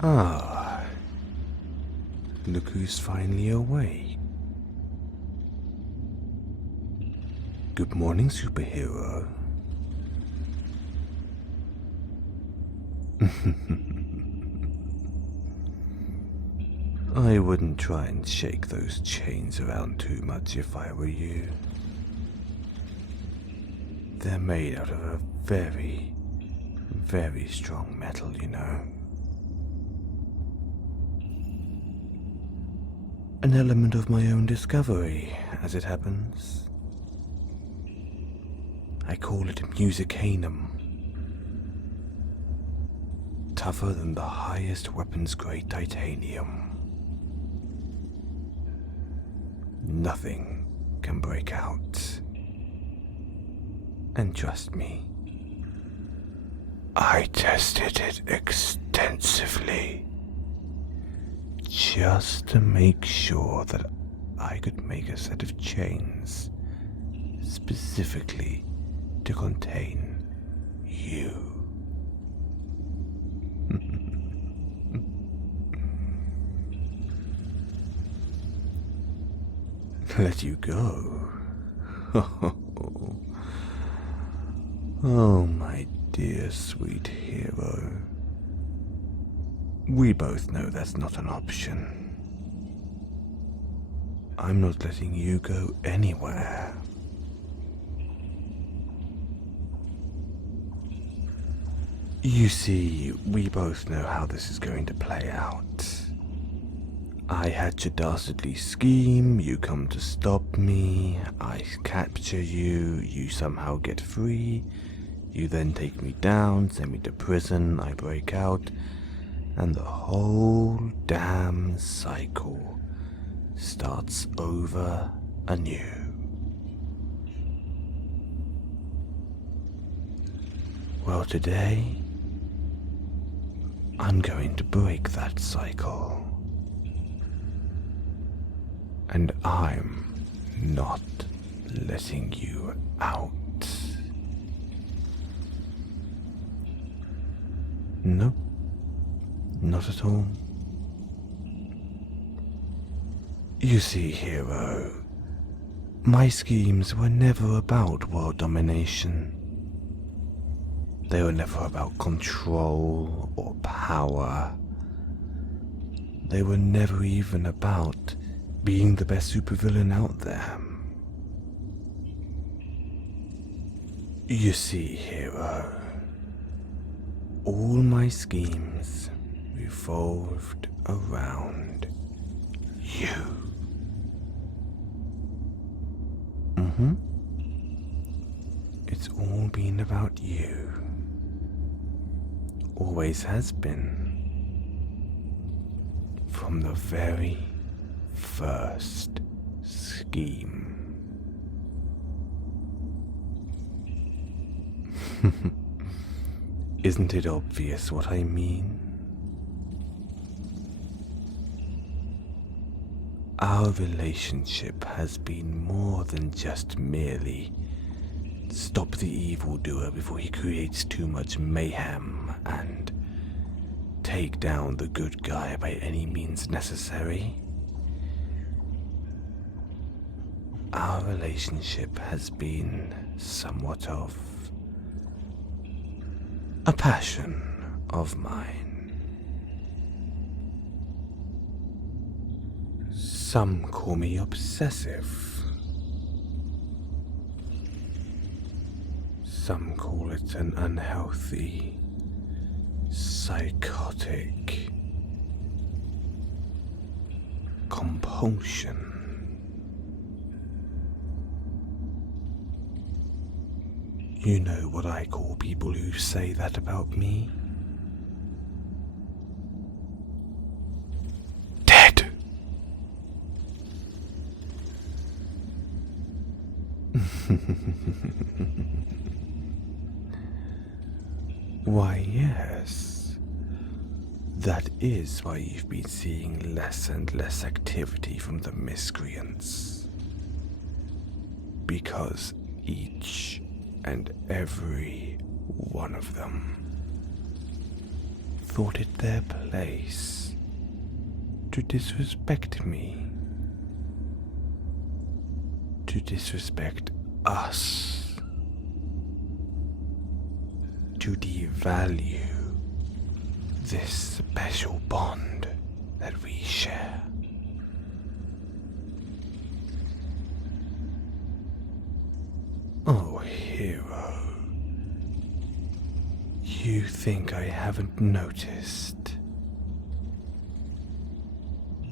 Ah, look who's finally awake. Good morning, superhero. I wouldn't try and shake those chains around too much if I were you. They're made out of a very, very strong metal, you know. An element of my own discovery, as it happens. I call it musicanum. Tougher than the highest weapons grade titanium. Nothing can break out. And trust me, I tested it extensively. Just to make sure that I could make a set of chains specifically to contain you. Let you go? Oh, my dear sweet hero. We both know that's not an option. I'm not letting you go anywhere. You see, we both know how this is going to play out. I hatch a dastardly scheme, you come to stop me, I capture you, you somehow get free, you then take me down, send me to prison, I break out, and the whole damn cycle starts over anew. Well, today, I'm going to break that cycle. And I'm not letting you out. No, not at all. You see, hero, my schemes were never about world domination. They were never about control or power. They were never even about being the best supervillain out there. You see, hero, all my schemes revolved around you. It's all been about you. Always has been. From the very first scheme. Isn't it obvious what I mean? Our relationship has been more than just merely stop the evildoer before he creates too much mayhem and take down the good guy by any means necessary. Our relationship has been somewhat of a passion of mine. Some call me obsessive. Some call it an unhealthy, psychotic compulsion. You know what I call people who say that about me? Dead! Why, yes. That is why you've been seeing less and less activity from the miscreants. Because each and every one of them thought it their place to disrespect me, to disrespect us, to devalue this special bond that we share. Oh, hero. You think I haven't noticed?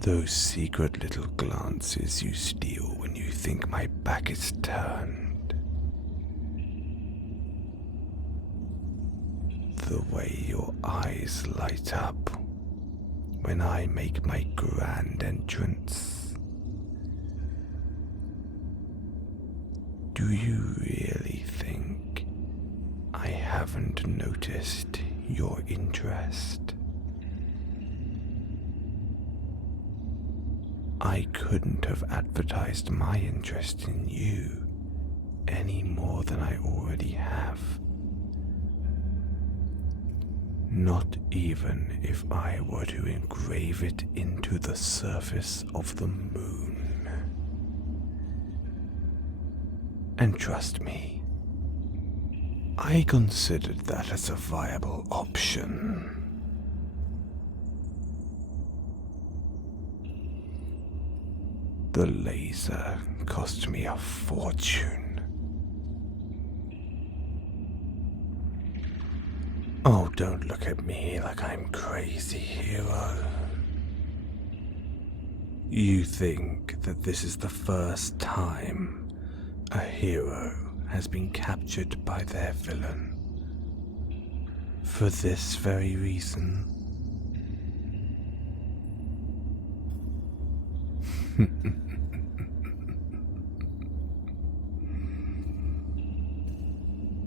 Those secret little glances you steal when you think my back is turned. The way your eyes light up when I make my grand entrance. Do you really think I haven't noticed your interest? I couldn't have advertised my interest in you any more than I already have. Not even if I were to engrave it into the surface of the moon. And trust me, I considered that as a viable option. The laser cost me a fortune. Oh, don't look at me like I'm crazy, hero. You think that this is the first time a hero has been captured by their villain for this very reason?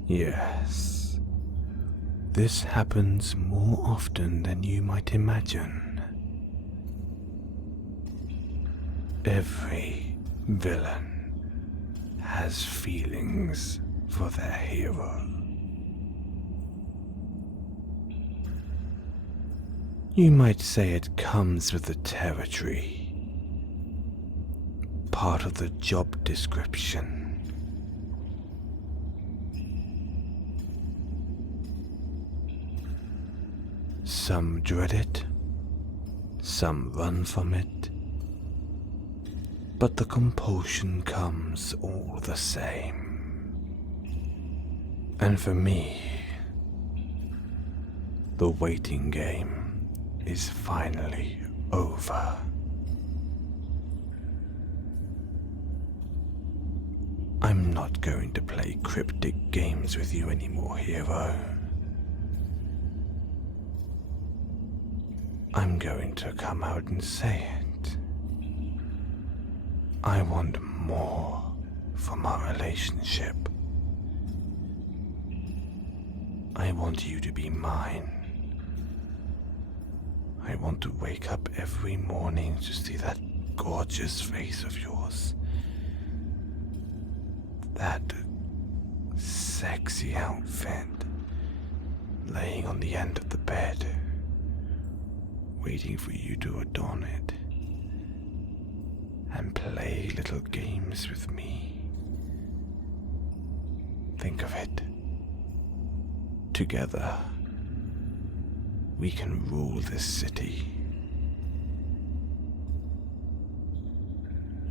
Yes, this happens more often than you might imagine. Every villain has feelings for their hero. You might say it comes with the territory, part of the job description. Some dread it, some run from it, but the compulsion comes all the same. And for me, the waiting game is finally over. I'm not going to play cryptic games with you anymore, hero. I'm going to come out and say it. I want more from our relationship. I want you to be mine. I want to wake up every morning to see that gorgeous face of yours. That sexy outfit laying on the end of the bed, waiting for you to adorn it and play little games with me. Think of it. Together, we can rule this city.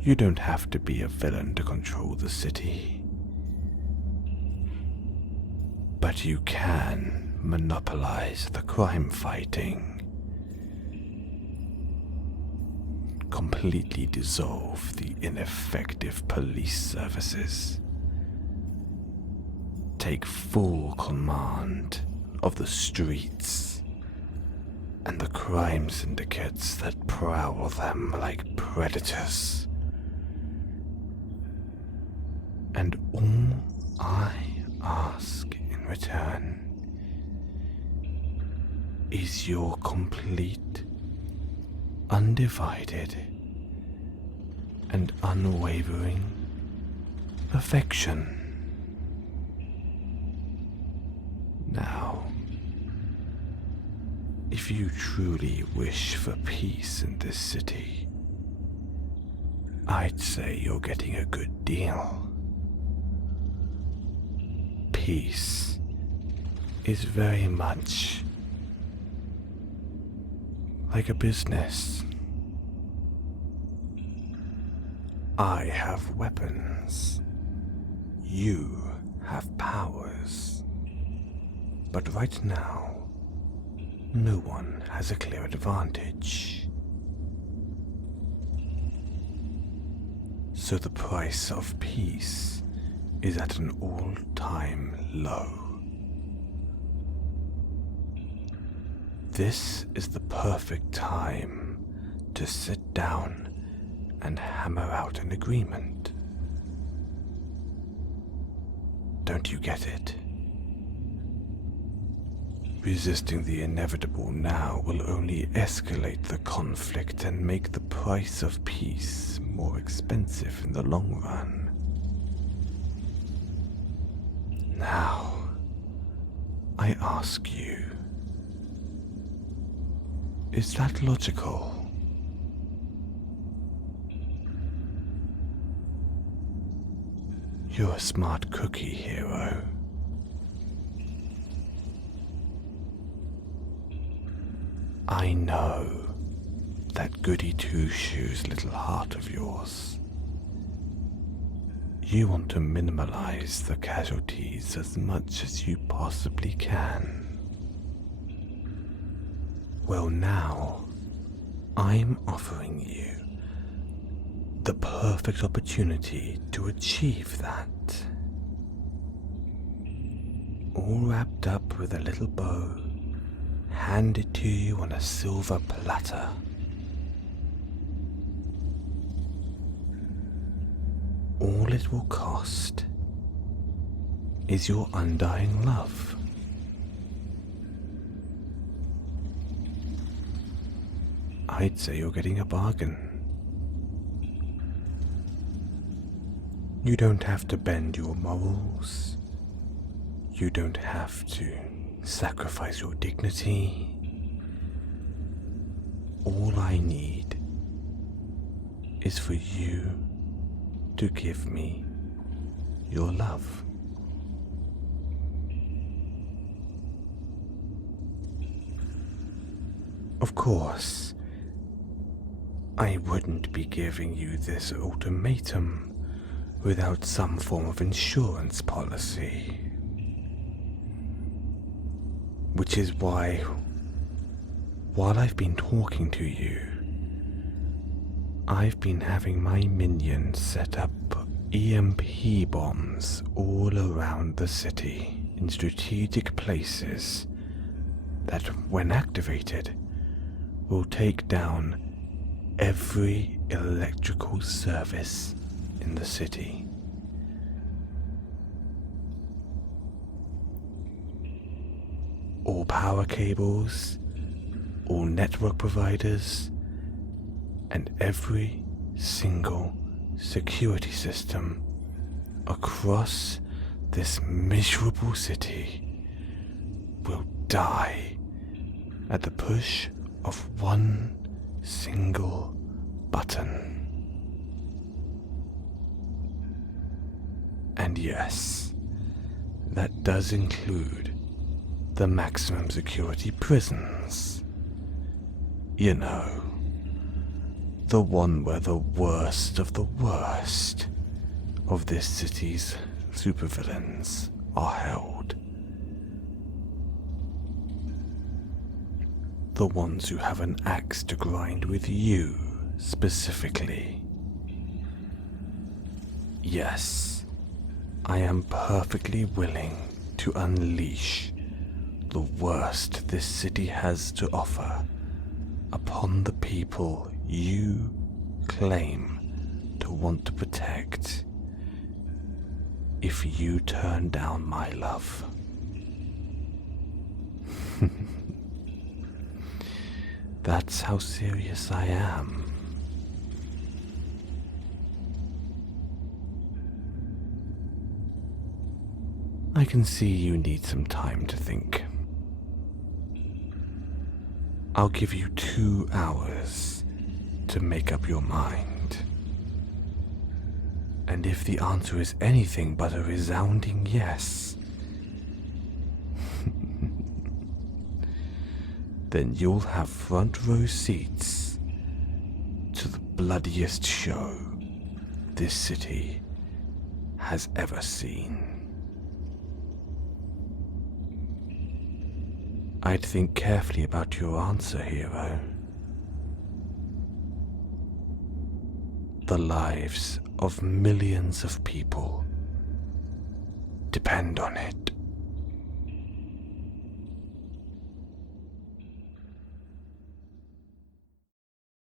You don't have to be a villain to control the city, but you can monopolize the crime fighting. Completely dissolve the ineffective police services. Take full command of the streets and the crime syndicates that prowl them like predators. And all I ask in return is your complete, undivided, and unwavering affection. Now, If you truly wish for peace in this city, I'd say you're getting a good deal. Peace is very much like a business. I have weapons. You have powers. But right now, no one has a clear advantage. So the price of peace is at an all-time low. This is the perfect time to sit down and hammer out an agreement. Don't you get it? Resisting the inevitable now will only escalate the conflict and make the price of peace more expensive in the long run. Now, I ask you, is that logical? You're a smart cookie, hero. I know that goody two-shoes little heart of yours. You want to minimize the casualties as much as you possibly can. Well, now, I'm offering you the perfect opportunity to achieve that. All wrapped up with a little bow, handed to you on a silver platter. All it will cost is your undying love. I'd say you're getting a bargain. You don't have to bend your morals. You don't have to sacrifice your dignity. All I need is for you to give me your love. Of course, I wouldn't be giving you this ultimatum without some form of insurance policy. Which is why, while I've been talking to you, I've been having my minions set up EMP bombs all around the city in strategic places that, when activated, will take down every electrical service in the city. All power cables, all network providers, and every single security system across this miserable city will die at the push of one single button. And yes, that does include the maximum security prisons. You know, the one where the worst of the worst of this city's supervillains are held. The ones who have an axe to grind with you, specifically. Yes, I am perfectly willing to unleash the worst this city has to offer upon the people you claim to want to protect, if you turn down my love. That's how serious I am. I can see you need some time to think. I'll give you 2 hours to make up your mind. And if the answer is anything but a resounding yes, then you'll have front row seats to the bloodiest show this city has ever seen. I'd think carefully about your answer, hero. The lives of millions of people depend on it.